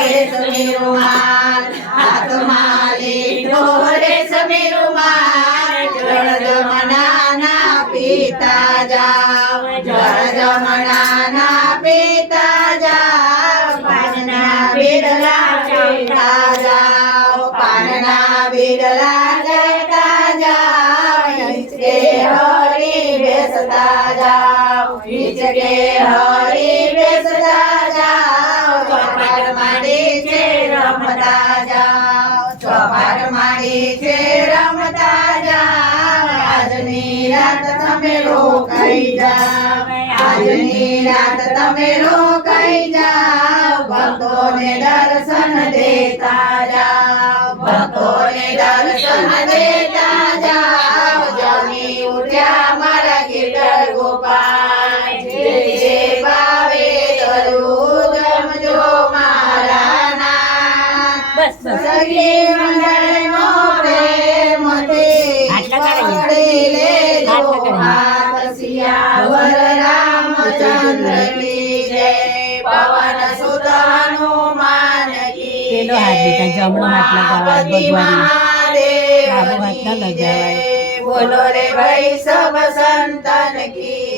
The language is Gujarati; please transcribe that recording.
રેશમી રૂમાલ હાથમાં લીધો રેશમી રૂમાલ જળ જમનાના પીતા જાવ જળ જમનાના પીતા જાવ પાનના બીડલા ચડતા જાવ પાનના બીડલા ચડતા જાવ હિંચકે હરી બેસતા જાવ હિંચકે હરી બેસતા જાવ ચોપાટ માંડી છે રમતા જાવ ચોપાટ માંડી છે રમતા જાવ આજની રાત તમે રોકાઈ જાવ આજની રાત તમે રોકાઈ જાવ ભક્તોને દર્શન દેતા જાવ ભક્તોને દર્શન દેતા જાવ જમી ઉઠ્યા મારા ગીટર ગોપાલ જે ભાવે દરૂદ જમજો મારા નાથ સગી મંડળનો પ્રેમથી પકડી લેજો હાથ સિયાવર રામચંદ્ર કી જય પવન સુત હનુમાન કી પેલો હાથ બેટા જમણો હાથ લગાવવા ભગવાન ડાબો હાથ ના લગાવાય. બોલો રે ભાઈ સબ સંતન કી